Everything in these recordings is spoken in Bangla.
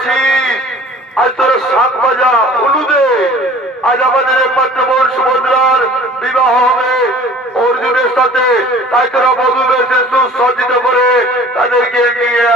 আছিস আজ তোর 7 বাজা হলুদে আজ আমাদের একমাত্র বোন সুভদ্রার বিবাহ হবে অর্জুনের সাথে। তাই তোরা বধূ বেশে সুসজ্জিত করে তাদেরকে নিয়ে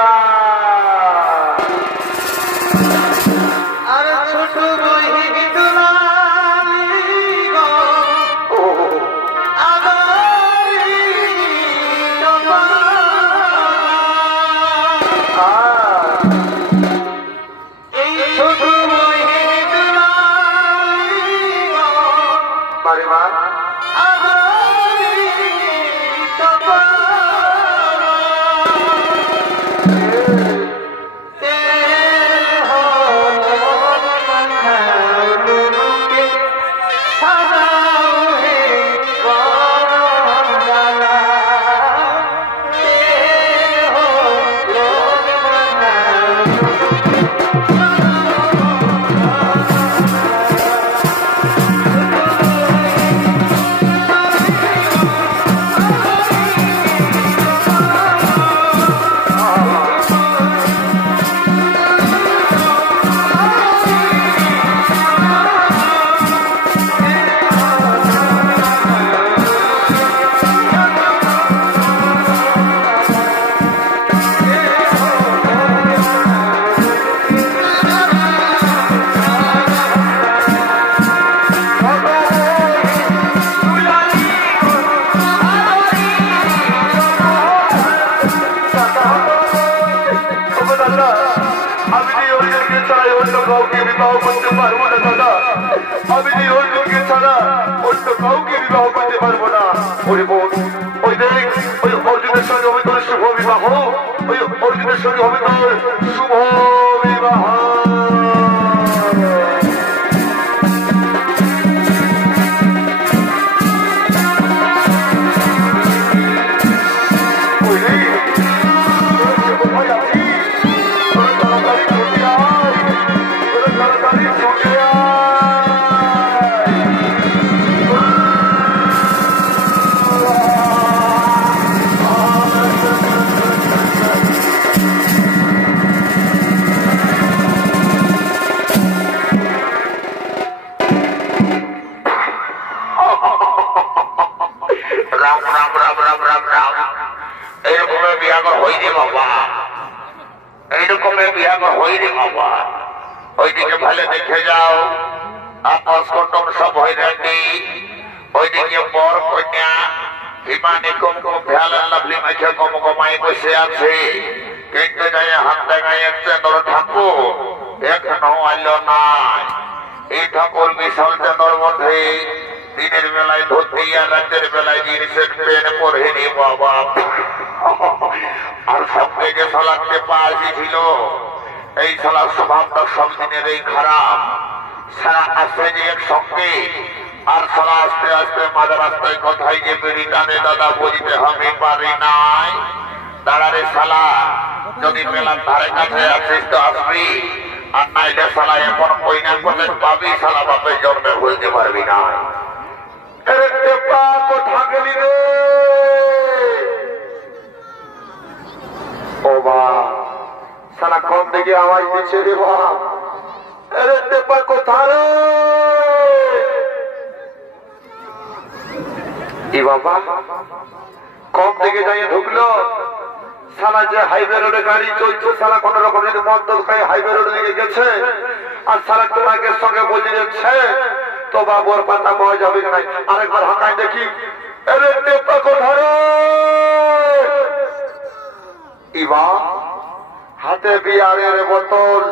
হাতে বিয়ারের বোতল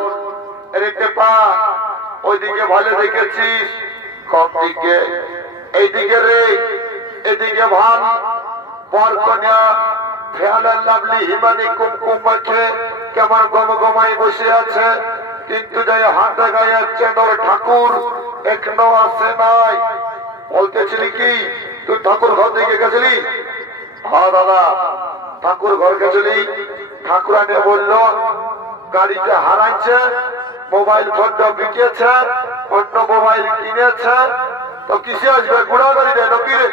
ওইদিকে ভালো দেখেছিস কম দিকে এইদিকে রে এদিকে ভাল বর কন্যা ফেয়ার লাভলি হিমানি কুমকুম মাখে কেমন গমগমাই বসে আছে, কিন্তু যাই হাতে গায়ে চেন্দর ঠাকুর এখনো আসে নাই। বলতেছিলি কি তুই ঠাকুর ঘর দিকে গেছিলি? হ্যাঁ দাদা, ঠাকুর ঘর গেছিলি। ঠাকুরানি বলল গাড়িটা হারাইছে, মোবাইল ফোনটা বিকেছে, অন্য মোবাইল কিনেছে। তো কিসে আসবে? ঘোড়া গাড়ি দেয় নাকি রে?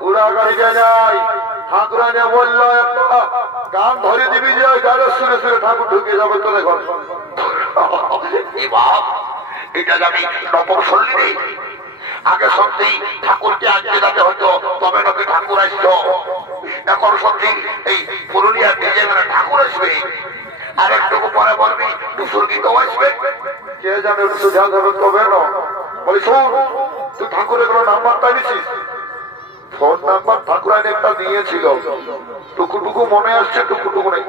ঘোড়া গাড়ি দেয় নাই। ঠাকুরানি বলল গান ধরে দিবি যে গানের সুরে সুরে ঠাকুর ঢুকে যাবে তোদের ঘর। বাপ এটা যাবি নবম শরীরে আগে সত্যি ঠাকুরকে আজকে যাতে হতো তবে নাকি ঠাকুর আসতো। এখন সত্যি এই পুরুলিয়ার ডিজে মানে ঠাকুর আসবে আর একটুকু পরে বলবি টুসুর গীতও আসবে। কে জানে একটু ধ্যান হবে তবে না বলি শোন তুই ঠাকুরের কোনো নাম্বারটা দিছিস? ফোন নাম্বার ঠাকুর আইনে একটা দিয়েছিল টুকুটুকু মনে আসছে টুকুটুকু নেই।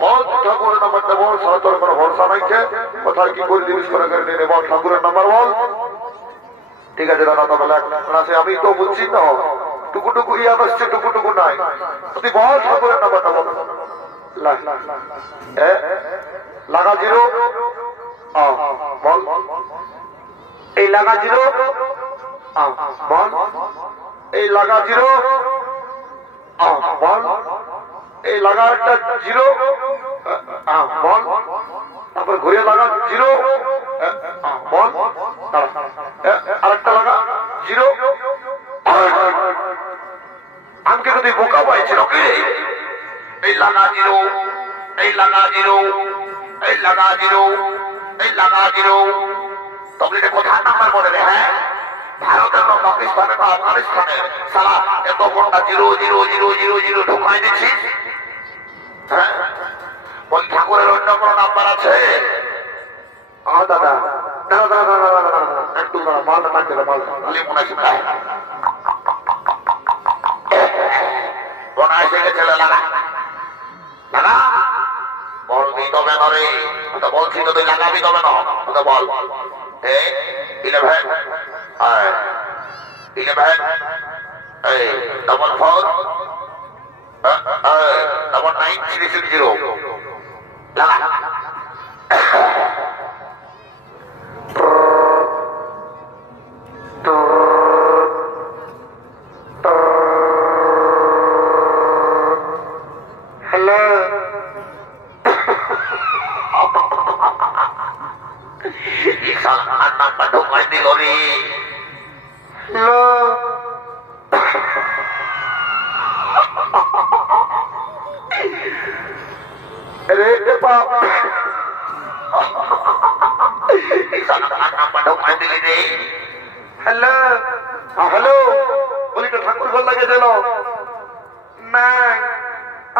বল ঠাকুরের নাম্বারটা বল সারা তোর কোনো ভরসা নাই কে কোথায় কি করে জিনিস করে নিয়ে বল ঠাকুরের নাম্বার বল। ঠিক আছে দাদা তাহলে আমি তো বুঝছি না টুকুটুকু ইয়াদ আসছে টুকুটুকু নাই তুই বল ঠাকুরের নাম্বারটা বল। লাগা জিরো বল এই লাগা জিরো বল এই লাগা জিরো বল এই লাগা একটা জিরো বল তারপর ঘুরে লাগা জিরো বল আরেকটা লাগা জিরো। আমাকে যদি বোকা পাইছিল কি এই লাগা জিরো এই লাগা জিরো এই লাগা জিরো এই লাগা জিরো তবে এটা কোথায় নাম্বার বলে রে? হ্যাঁ ভারতের না পাকিস্তানের না আফগানিস্তানের সালা এত ঘন্টা zero zero zero zero zero ঢুকাই দিচ্ছিস। হ্যাঁ ওই ঠাকুরের অন্য কোন নাম্বার আছে? দাদা দাদা দাদা দাদা একটু মালটা মানতে মাল মনে আছে মনে এসে গেছে লাগা লাগা বলবি তবে নরে তো বলছি তো তুই লাগাবি তবে না তো বল 11 11 double 4 double 9 360 লাগা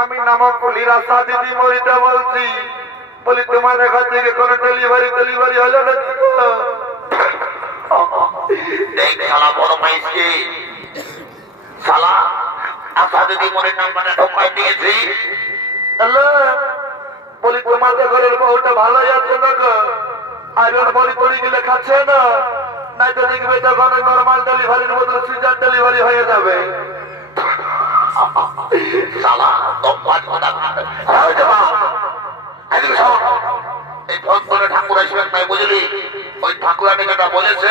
আমি নামক লিরাসা দিদি মরিতে বলছি বলি তোমাদের কাছ থেকে কোন ডেলিভারি ডেলিভারি হলো না? বড় মাইসকে শালা আশা দিদি মরির নাম্বারটা ঢোকাই দিয়েছি। বলি তোমাদের ঘরের বউটা ভালোই আছে দেখো আয়রন বড়ি তড়ি গেলে খাচ্ছে না নাই তো দেখবে যখন নর্মাল ডেলিভারির বদলে সিজার ডেলিভারি হয়ে যাবে। ঠাকুর আসবেন তাই বুঝলি ওই ঠাকুরানি যেটা বলেছে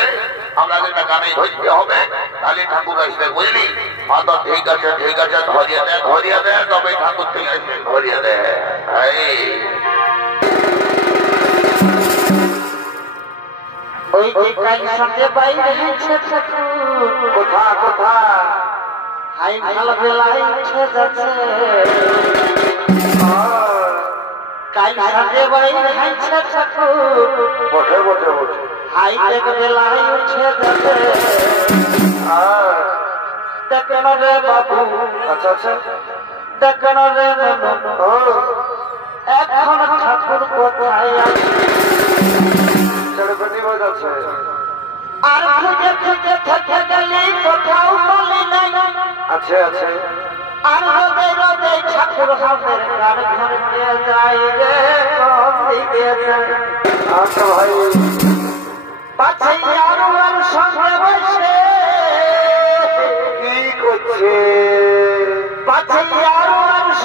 আমরা যেটা গানে ধরতে হবে তাহলে ঠাকুর আসবে বুঝলি। ঠিক আছে ধরিয়ে দেয় তবে ঠাকুর ঠিক আসবে ধরিয়ে দেয়। ওই যে কাল সঙ্গে বাইরে কোথা কোথা হাই ভালো বেলায় উঠে যাচ্ছে কাল সঙ্গে বাইরে হাইছে ঠাকুর বটে বটে বটে হাই এক বেলায় উঠে যাচ্ছে দেখেন রে বাবু আচ্ছা আচ্ছা দেখেন রে এখন ঠাকুর কোথায় আছে আর খুঁজে খুঁজে থেকে গেলে কোথাও বলি নাই আছে আছে আর রোদে রোদে ঠাকুর হামের গান ঘরে যায় রে কম দিকে আচ্ছা ভাই পাছে আর সঙ্গে বসে কি করছে পাছে আর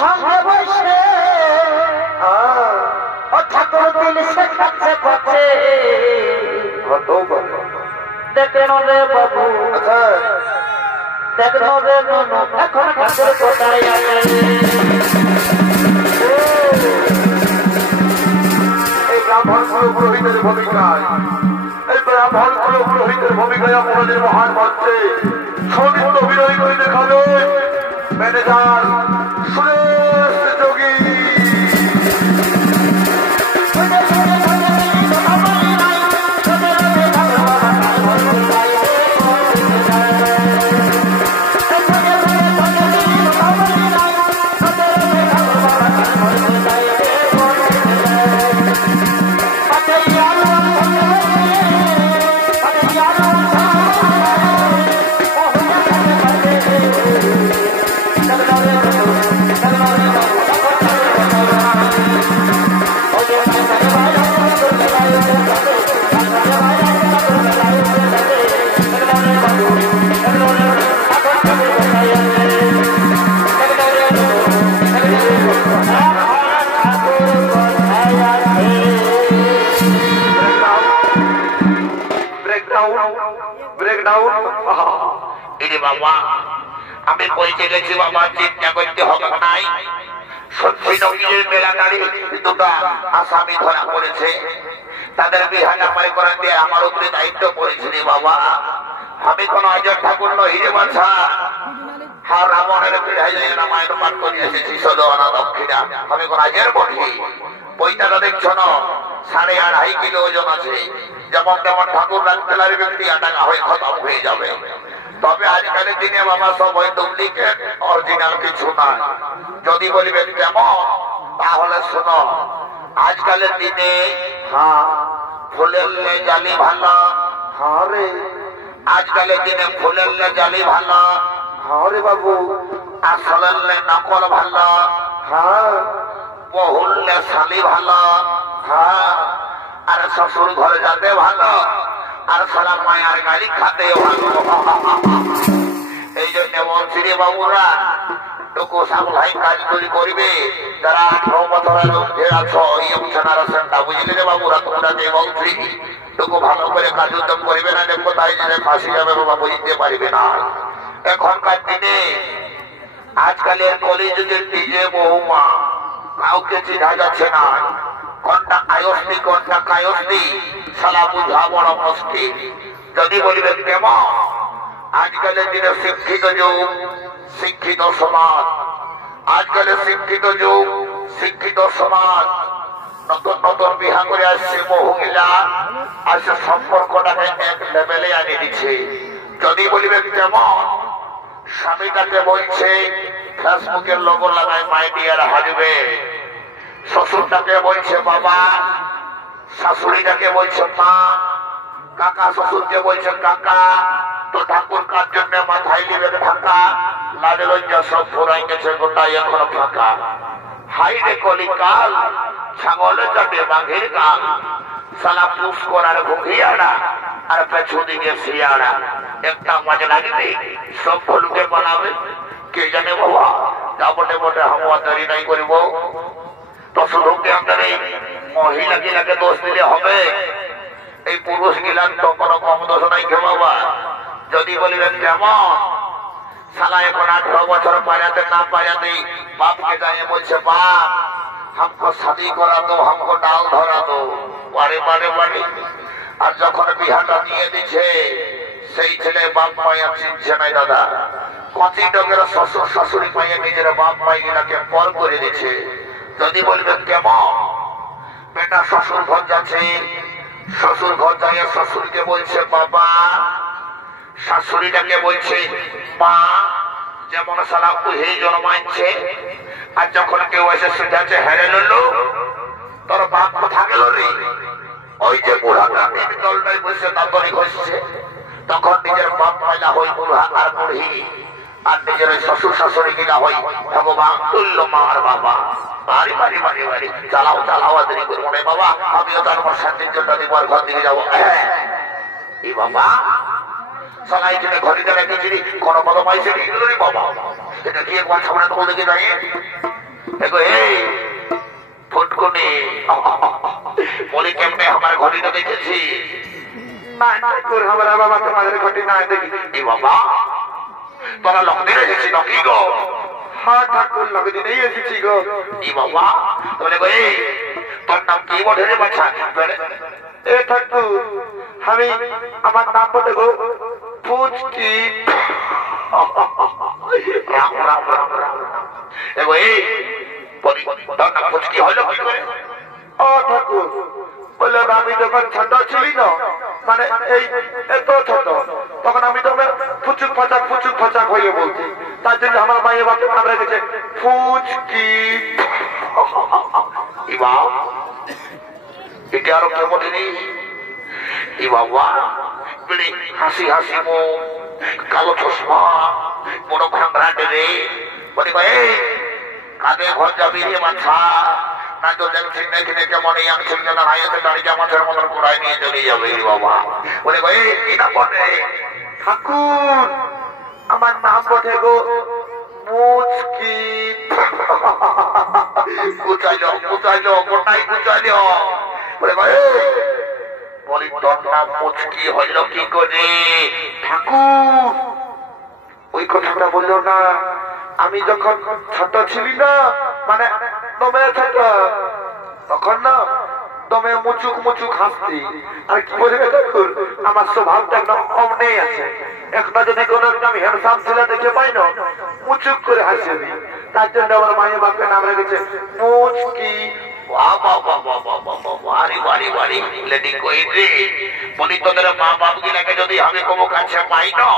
সঙ্গে বসে ও ঠাকুর দিল শেখাচ্ছে পাচ্ছে দেখেন রে বাবু দেখেন রে ননু এখন ঠাকুর কোথায় আছে এই ব্রাহ্মণ পুরোহিতের ভূমিকায় এই ব্রাহ্মণ পুরোহিতের ভূমিকায় আপনাদের মহান মঞ্চে সঙ্গীত অভিনয় করে দেখালো ম্যানেজার সুরেশ যোগী ব্রেকডাউন। এরে বাবা, আমি বলতে গেছি বাবা, চিন্তা করতে হবে নাই। সত্যি নবীর মেলা গাড়ি দুটো আসামি ধরা পড়েছে, তাদের বিহার আমারে করে দিয়ে আমার উপরে দায়িত্ব পড়েছে রে বাবা। আমি কোন অজয় ঠাকুর নই রে বাছা। আর রাবণের পিড়াই রামায়ণ পাঠ করে এসেছি সদনা দক্ষিণা। আমি কোন আজের বলি বইটাটা দেখছো না, 2.5 কিলো ওজন আছে। যেমন তেমন ঠাকুর রাজতেলার ব্যক্তি আটাকা হয়ে খতম হয়ে যাবে। তবে আজকালের দিনে বাবা সব ওই ডুপ্লিকেট, অরিজিনাল কিছু নাই। যদি বলবেন কেমন, তাহলে শোনো, আজকালের দিনে ফুলের জালি ভালো। হ্যাঁ রে, আজকালের দিনে ফুলের জালি ভালো। হ্যাঁ রে বাবু, আসলের নকল ভালো। হ্যাঁ, বহুলে শালি ভালো। হ্যাঁ, আর শ্বশুর ঘরে যাতে ভালো, আর সারা মায়ার গাড়ি খাতেও ভালো। এই জন্য বলছি রে বাবুরা, টুকু সামলাই কাজ তৈরি করবে। যারা 18 বছরের ঊর্ধ্বে আছো, ইয়ং জেনারেশনটা, বুঝলি রে বাবুরা, তোমরা যে বলছি টুকু ভালো করে কাজ উদ্যম করবে না, কোথায় যে ফাঁসি যাবে বাবা বুঝতে পারবে না। এখনকার দিনে আজকালের কলিযুগের ডিজে বৌমা কাউকে চিনা যাচ্ছে না। কোনটা আয়স্তি কোনটা কায়স্তি সালা বুঝা বড় মুশকিল। যদি বলবেন কেমন, আজকালের দিনে শিক্ষিত যুগ, শিক্ষিত সমাজ। আজকালের শিক্ষিত যুগ, শিক্ষিত সমাজ। নতুন নতুন বিহা করে আসছে মহিলা, আসে সম্পর্কটাকে এক লেভেলে আনে দিচ্ছে। যদি বলবেন কেমন, স্বামীটাকে বলছে ফেসবুকের লোগো লাগায় মাই ডিয়ার হাজবে, শ্বশুরটাকে বলছে বাবা, শাশুড়িটাকে বলছে মা, কাকা শ্বশুরকে বলছে কাকা। তো ঠাকুর কার জন্য মাথায় নেবে ফাঁকা, লাজে লজ্জা সব ফুরাই গেছে, গোটাই এখন ফাঁকা। হাই রে কলিকাল, ছাগলে যাবে বাঘের গাল, সালা পুষ করার ঘুঘিয়াড়া আর পেছু দিকে শিয়াড়া। একটা মাঝে লাগবে, সব ফলুকে বানাবে কে জানে বাবা। যা বটে বটে হাওয়া তৈরি নাই করিব, তো শুধু কি আমাদের এই মহিলা গিলাকে দোষ দিলে হবে? এই পুরুষ গিলান তো কোনো কম দোষ নাই কে বাবা। যদি বলিবেন কেমন, সালা এখন 18 বছর পাড়াতে না পাড়াতে বাপকে গায়ে বলছে বাপ हमको शादी करा दो, हमको डाल धरा दो। বারে বারে বারে। আর যখন বিহাটা নিয়ে দিচ্ছে, সেই ছেলে বাপ মায়া চিনছে নাই দাদা। কচি ডগের শ্বশুর শাশুড়ি মাইয়া নিজের বাপ মাইয়াকে পর করে দিচ্ছে। যদি বলবেন কেমন, বেটা শ্বশুর ঘর যাচ্ছে, শ্বশুর ঘর যাইয়া শ্বশুরকে বলছে বাবা, শাশুড়িটাকে বলছে মা। যেমন সালা উহে জন্মাইছে। আর যখন কেউ এসে শুধাচ্ছে হেরে লড়লো, তোর বাপ কোথা গেল রে? ওই যে বুড়াটা দলটাই বসে দাঁতনি ঘষছে। তখন নিজের বাপ মাইলা হই বুড়া আর বুড়ি, আর নিজের শ্বশুর শাশুড়ি কিনা হই ভগবান তুল্য মা আর বাবা। বাড়ি বাড়ি বাড়ি বাড়ি চালাও চালাও, দেরি করবো রে বাবা, আমিও তার আমার শান্তির জন্য দিবার ঘর দিকে যাবো। এই বাবা সবাই জন্য ঘরে যারা গেছিলি কোন পদ পাইছে রে বাবা। এটা কি একবার সামনে তো দেখে দাঁড়িয়ে দেখো, এই ফুটকুনি বলি কেমনে আমার ঘড়িটা দেখেছি না ঠাকুর, हमारा बाबा तुम्हारे घटी ना देखी। ए बाबा তোরা লগদি রেখেছি নাকি গো? হ্যাঁ ঠাকুর, লগদি নেই এসেছি গো। ই বাবা তোমরা গো, এই তোর নাম কি বটে রে বাছা? এ ঠাকুর, আমি আমার নাম বটে গো ফুচকি। রাম রাম রাম রাম। এগো এই বলি তোর নাম ফুচকি হইলো কি করে? ও ঠাকুর, বলে আমি যখন ছোট ছিলি না, মানে এই এত ছোট, তখন আমি তোকে ফুচুক ফাচাক হয়ে বলছি। তার জন্য আমার মায়ের বাপে নাম রেখেছে ফুচকি। এটা আরো কেমন জিনিস? ই বাবা হাসি হাসি মুখ, কালো চশমা, বড় ভাঙড়াটে রে। বলি এই কাঁধে ঘর যাবি রে বাছা, না তো দেখছি দেখে দেখে মনে আনছিল যে হাইয়াতে দাঁড়িয়ে মাছের মতন কোড়ায় নিয়ে চলে যাবে রে বাবা। বলে এই কি নাম বটে? ঠাকুর, আমার নাম বটে গো মুচকি। গুচাইল গোটাই গুচাইল। বলে বলি তোর নাম মুচকি হইল কি করে? ঠাকুর ওই কথাটা বললো না। আমি যখন ছোট ছিলি না, মানে দমে ছোট, তখন না দমে মুচুক মুচুক হাসতি। আর কি বলবে ঠাকুর, আমার স্বভাবটা একদম অমনেই আছে। একটা যদি কোনো একদম হ্যান্ডসাম ছেলে দেখে পাই না, মুচুক করে হাসিয়ে দিই। তার জন্য আমার মায়ের বাপকে নাম রেখেছে মুচকি। বলি তোদের মা বাপ গুলাকে যদি আমি কোনো কাছে পাই না,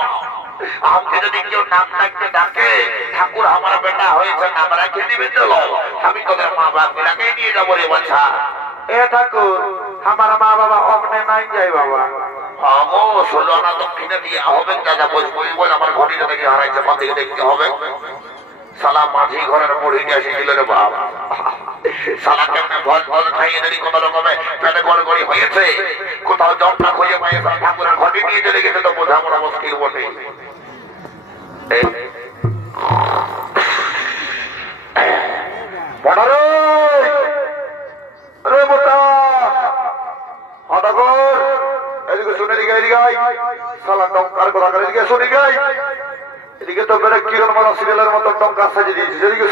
আমাকে যদি কেউ নাম ডাকতে ডাকে, ঠাকুর আমার বেটা হয়েছে নাম রাখে দিবে, চলো আমি তোদের মা বাপ গুলাকে নিয়ে যাবো রে বাছা। এ ঠাকুর আমার মা বাবা অমনে নাই যাই বাবা। ষোলো আনা দক্ষিণে দিয়ে হবে, দাদা বল আমার ঘটিটা থেকে হারাইছে, পা থেকে দেখতে হবে। সালা মাঝি ঘরের মুড়িটা এসেছিল রে বাবা। সালা কেমনে ভল ভল খাইয়ে দেরি কোন রকমে পেটে গড়গড়ি হয়েছে, কোথাও জলটা খুঁজে পাই ঠাকুরের ঘটি নিয়ে চলে গেছে, তো বোঝা মোটা মুশকিল বটে। এদিকে তো বেড়ে কিরণ মালা সিরিয়ালের মতো টঙ্কা সাজিয়ে দিয়েছে। সেদিকে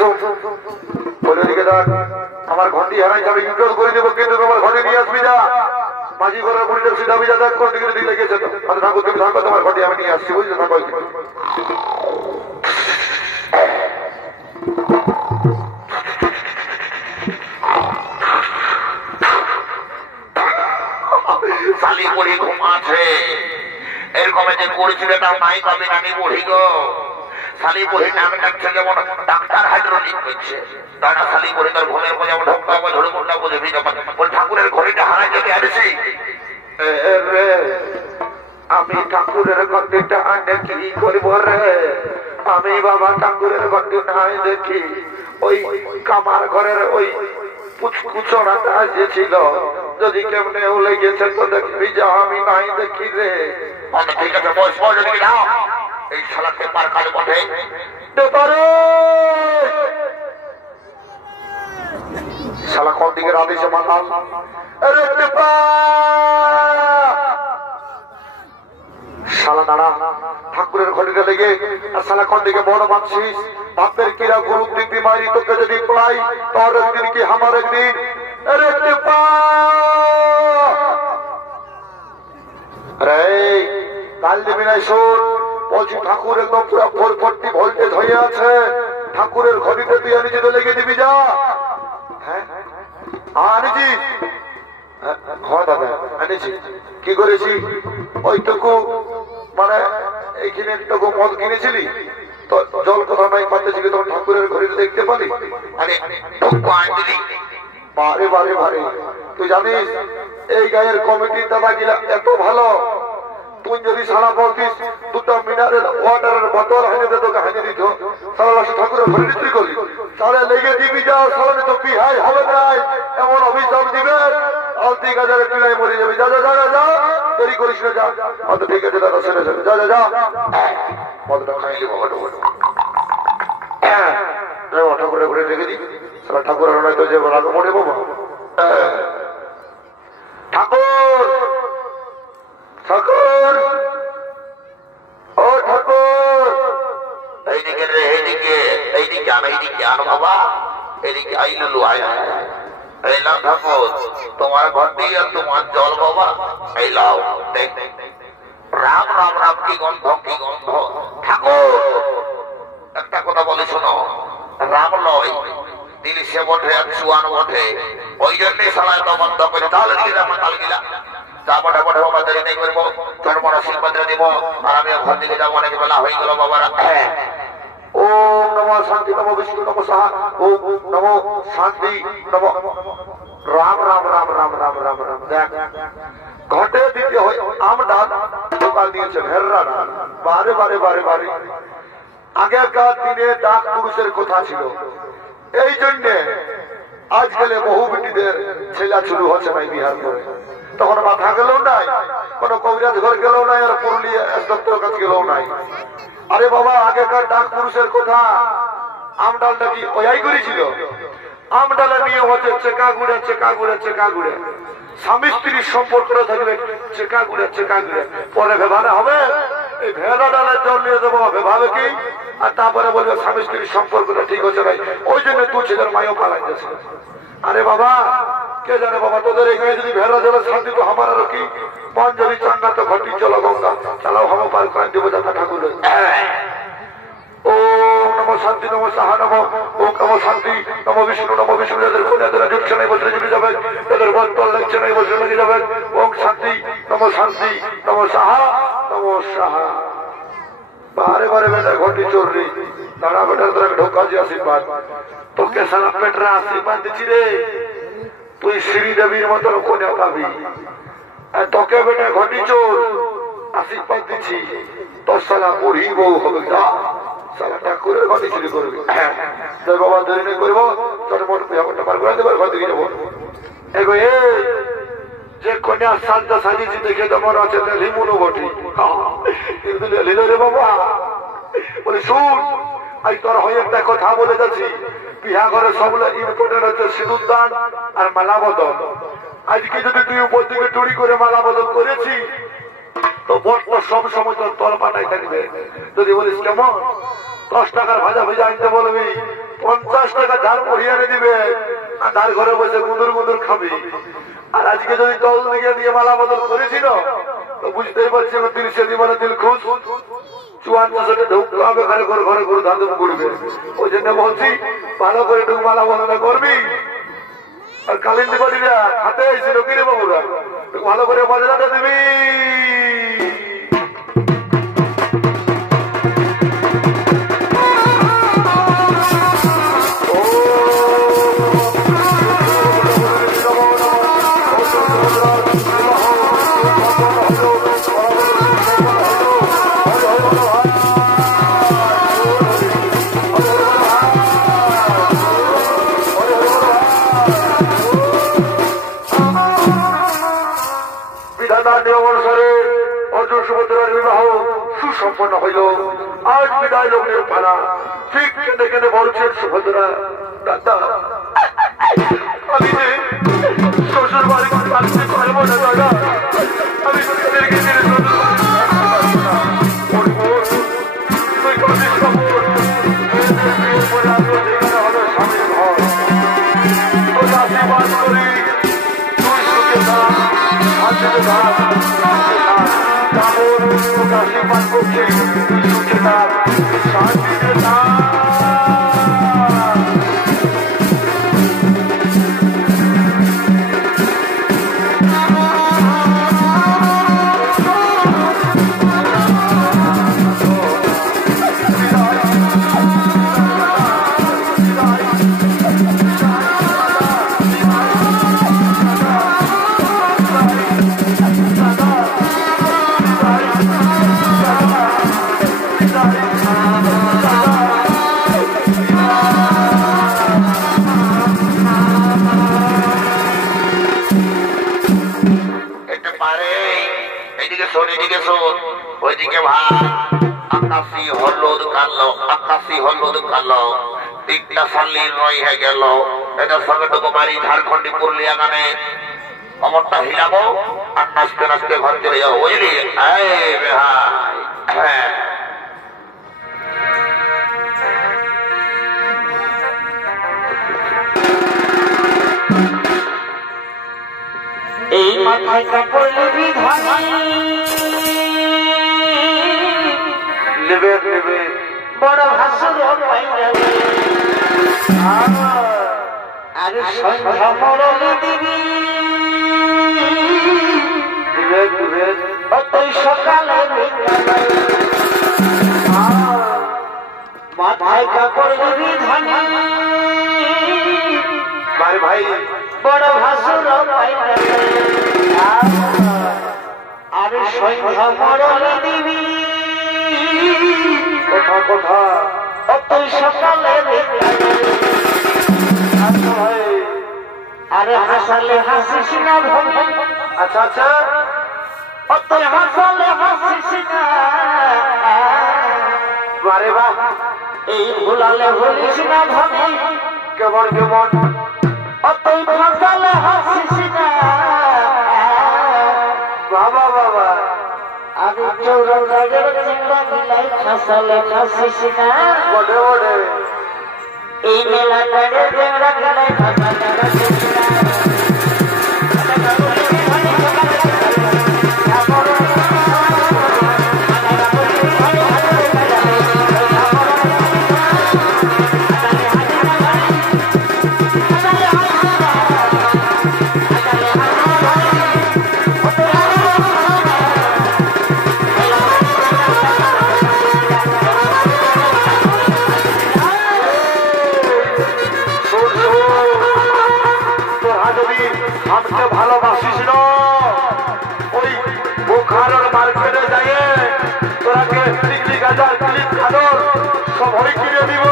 বলে ওদিকে দেখ আমার ঘন্টি হারাই যাবে, ইন্টার করে দেবো, কিন্তু আমার ঘন্টি নিয়ে আসবি না। মাঝি ঘরের ঘন্টিটা সিধা বিজা দেখ কোন দিকে দিকে লেগেছে। ঠাকুর তুমি থাকো, তোমার ঘন্টি আমি নিয়ে আসছি, বুঝলি? থাকো শালি বুড়ি ঘুমাছে, এরকম যে করেছিল তার নাই পাবে আমি বুড়ি গো। শালি বুড়ি নাম ডাকছে যেমন ডাক্তার হাইড্রোলিক করছে, দাদা শালি বুড়ি তার ঘুমের মধ্যে যেমন ঢোকা ঝড়ে মুন্ডা বুঝে বল ঠাকুরের ঘড়িটা হারাই যদি আনেছি। আমি ঠাকুরের ঘন্টিটা আনে কি করব রে? আমি বাবা ঠাকুরের ঘন্টি নাই দেখি, ওই কামার ঘরের ওই পুচকুচড়াটা যে ছিল, যদি কেমনে উলে গেছে তো দেখবি যা, আমি নাই দেখি রে। ঠিক আছে বস বস, যদি যাও এই শালাকে পার কাজ বটে শালা কোন দিকে রাধিছে মাতাল। শালা দাঁড়া, ঠাকুরের ঘটিটা লেগে আর শালা কোন দিকে বড় মানছিস? বাপের কিরা গুরু দিব্যি মারি তোকে যদি পড়াই, তোর একদিন কি আমার একদিন। কাল দিবি নাই শোন, বলছি ঠাকুর একদম পুরো 440 ভোল্টেজ হয়ে আছে, ঠাকুরের ঘটিতে তুই নিজে তো লেগে দিবি যা। হ্যাঁ আনিছি, হ্যাঁ দাদা আনিছি। কি করেছি? ওইটুকু মানে এইখানে একটু মদ কিনেছিলি তো, জল কথা নাই পাতেছিলি, তখন ঠাকুরের ঘড়িতে দেখতে পালি। বারে বারে বারে তুই জানিস এই গায়ের কমিটির দাদা গিলা এত ভালো, তুই যদি সারা বলতিস দুটো মিনারেল ওয়াটারের বোতল হাইনে তোকে হাইনে দিত, সারা ঠাকুরের ঘরে বিক্রি করলি, তাহলে লেগে দিবি যাও, সারা তো বিহাই হবে নাই, এমন অভিশাপ দিবে আলতি গাজারে পিলাই মরে যাবে। যা যা যা যা, দেরি করিস না, যা। আচ্ছা ঠিক আছে দাদা, সেরে সেরে যা যা যা, মদটা খাই দিব। ঠাকুরের ঘরে রেখে দিই, সারা ঠাকুরের নয়তো যে রাগ মরে বাবা। ঠাকুর ঠাকুর ও ঠাকুর, এইদিকে রে, এইদিকে এইদিকে আন, এইদিকে আন বাবা, এদিকে আইলু আয়। এই লাও ঠাকুর তোমার ঘন্টি আর তোমার জল বাবা, এই লাও দেখ। রাম রাম রাম, কি গন্ধ কি গন্ধ। ঠাকুর একটা কথা বলে শোনো, রাম লয় দিলি সে বটে আর চুয়ান বটে, ওই জন্যই সালায় তো বন্ধ করে। তাহলে দিলাম তাল গিলা যা বটে বটে বাবা, দেরি নেই করবো, ছোট বড় শিল্পত্র দিব, আর আমি ঘর দিকে যাবো, অনেক বেলা হয়ে গেল বাবারা। ওম নমো শান্তি, নমো বিষ্ণু, নমো সাহা, ওম নমো শান্তি, নমো রাম রাম রাম রাম রাম রাম রাম। দেখ ঘটে দিতে হয় আম ডাল, দোকান দিয়েছে ভেররা ডাল, বারে বারে বারে বারে। আগেকার দিনে ডাক পুরুষের কথা ছিল, এই জন্যে আজকালে বহু বেটিদের ছেলা শুরু হচ্ছে নাই বিহার করে। তখন মাথা গেলেও নাই, কোন কবিরাজ ঘর গেলেও নাই, আর পুরুলিয়া দপ্তর কাছে গেলেও নাই। আরে বাবা আগেকার ডাক পুরুষের কথা, আম ডালটা কি ওয়াই করেছিল? আমডালে নিয়ে হচ্ছে চেকা গুড়ে চেকা গুড়ে চেকা গুড়ে স্বামী স্ত্রীর সম্পর্কটা থাকবে চেকা গুড়ে চেকা গুড়ে পরে ভেবালে হবে এই ভেড়া ডালের জল নিয়ে দেবো ভেবাবে কি আর তারপরে বলবে স্বামী স্ত্রীর সম্পর্কটা ঠিক হচ্ছে নাই ওই জন্য দু ছেলের মায়ও পালাই যাচ্ছে আরে বাবা কে জানে বাবা তোদের এখানে যদি ভেড়া জলে শান্তি তো আমার আরো কি পাঞ্জাবি চাঙ্গা তো ঘটি চলো গঙ্গা চালাও হামো পার করে দেবো যাতা ঠাকুর ওম নমো শান্তি নমো সাহা নমো ওম নমো শান্তি নমো বিষ্ণু যাদের কন্যাদের জুটছে নাই বসে জুটে যাবেন তাদের বন্তল লাগছে নাই বসে লেগে যাবেন ওম শান্তি নমো সাহা নমো সাহা বারে বারে বেটা ঘটি চোররি দাঁড়া বেটার তোরা ঢোকা যে আশীর্বাদ তোকে সারা পেটরা আশীর্বাদ দিচ্ছি রে তুই শ্রীদেবীর মতন কন্যা পাবি আর তোকে বেটা ঘটি চোর আশীর্বাদ দিচ্ছি তোর সালা বুড়ি বউ হবে যা সালা ঠাকুরের ঘটি চুরি করবি বাবা দেরি নেই করবো তোর মোট পেয়াটা পার করে দেবার ঘর দিকে যাবো এগো এ যে কন্যার সাজটা সাজিয়েছি দেখে তো মনে হচ্ছে লিমুনো বটি কিন্তু লিল রে বাবা বলে শুন আজ তোর হয়ে একটা কথা বলে যাচ্ছি বিহা ঘরে সবগুলো ইম্পর্টেন্ট হচ্ছে সিঁদুর দান আর মালা বদল আজকে যদি তুই উপর দিকে টুরি করে মালা বদল করেছি তো বসটা সব সময় তোর তল পাটাই থাকবে যদি বলিস কেমন 10 টাকার ভাজা ভেজা আনতে বলবি 50 টাকা ঝাল মহিয়ারে দিবে আর তার ঘরে বসে গুঁদুর খাবি আর আজকে যদি তল দিকে দিয়ে মালা বদল করেছিল তো বুঝতেই পারছি দিল সে দিবানে দিল খুশ 54 ঢুকতে হবে ঘরে ঘরে ঘরে ঘরে ধাঁধুম করবে ওই জন্য বলছি ভালো করে ঢুক মালা বদল করবি আর কালিন্দি বাড়িরা হাতে এসেছিল কিরে বাবুরা ভালো করে বাজনাটা দিবি সুসম্পন্ন হইল আজ বিদায় লোকের পাড়া ঠিক কেটে কেটে বলছেন সুভদ্রা দাদা আমি যে শ্বশুর বাড়ি আসতে পারবো না দাদা আমি আশীর্বাদ করি তুই সুখে থাক শান্তিতে থাক আশীর্বাদ করছি তুই সুখে থাক শান্তিতে থাক ওইদিকে ভাই আকাশি হলুদ কালো 3টা সাল্লির রই হয়ে গেল এটা সঙ্গেটুকু বাড়ি ঝাড়খন্ডী পুরুলিয়া গানে অমরটা হিলাবো আর নাচতে নাচতে ঘর চলে যাবো বুঝলি ভাই হ্যাঁ এই মাথায় কাপড় লিবি নেবে বড় হাসুর আর সন্ধ্যা মরলি দিবি তুই সকালে মাথায় কাপড় লিবি ধানি ভাই বড় ভাসুর আর সন্ধ্যা মরলি দিবি কথা তুই সকালে আরে হাসালে হাসিস না আচ্ছা আচ্ছা তুই হাসালে হাসিস না বারে বাহ এই ভুলালে ভুলিস না ভাবি কেমন তুই ফসলে হাসিস না বাবা বাবা আমি চৌরাগের চিংড়া মিলাই ফসলে হাসিস না বড়ে বড়ে এই মেলা করে চিংড়া মিলাই ফসলে হাসিস না हमके ভালোবাসিস না ওই বোখারের মার্কেটে যাই তোরাকে ডিগ্রি গাজার ক্লিপ খাদর সব হই কিনে দিব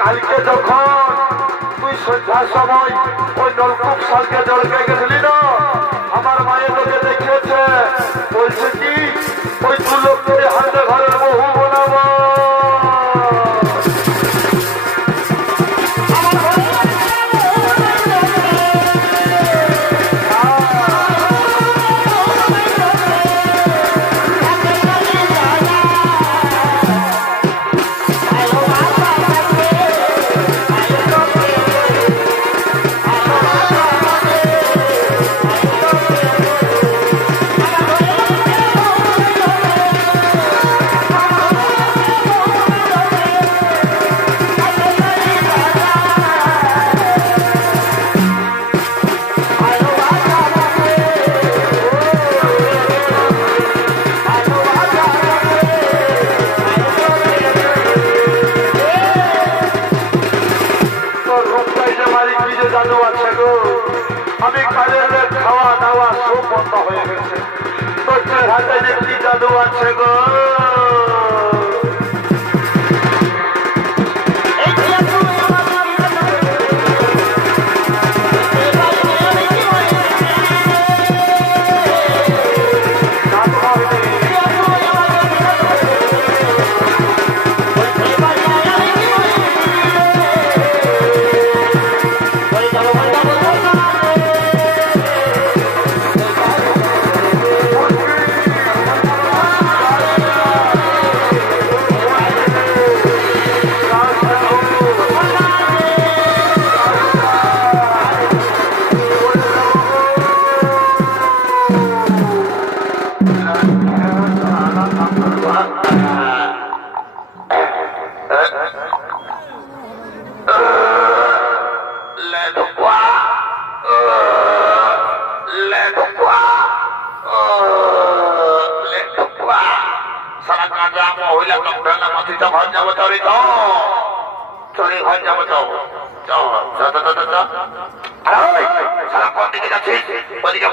কালকে যখন তুই সন্ধ্যার সময় ওই নলকূপ সালকে জলকে গেছিলি না আমার মায়ের তোকে দেখিয়েছে বলছে কি ওই দু লোক করে হাতে ঘরের বহু বানাবো জাদু আছে গো আমি কালের খাওয়া দাওয়া সব বন্ধ হয়ে গেছে তোর হাতে যে কি জাদু আছে গো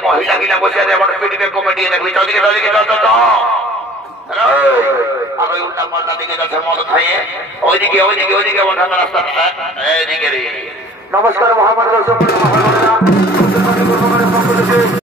মহিলা গিলা বসে আছে আমার পিটিতে কমেডি দেখবি চলদিকে চলদিকে চল চল আর ওই উল্টা পাল্টা দিকে যাচ্ছে মদ খাইয়ে ওইদিকে ওইদিকে ওইদিকে ওঠানো রাস্তা এইদিকে। নমস্কার মহামান্য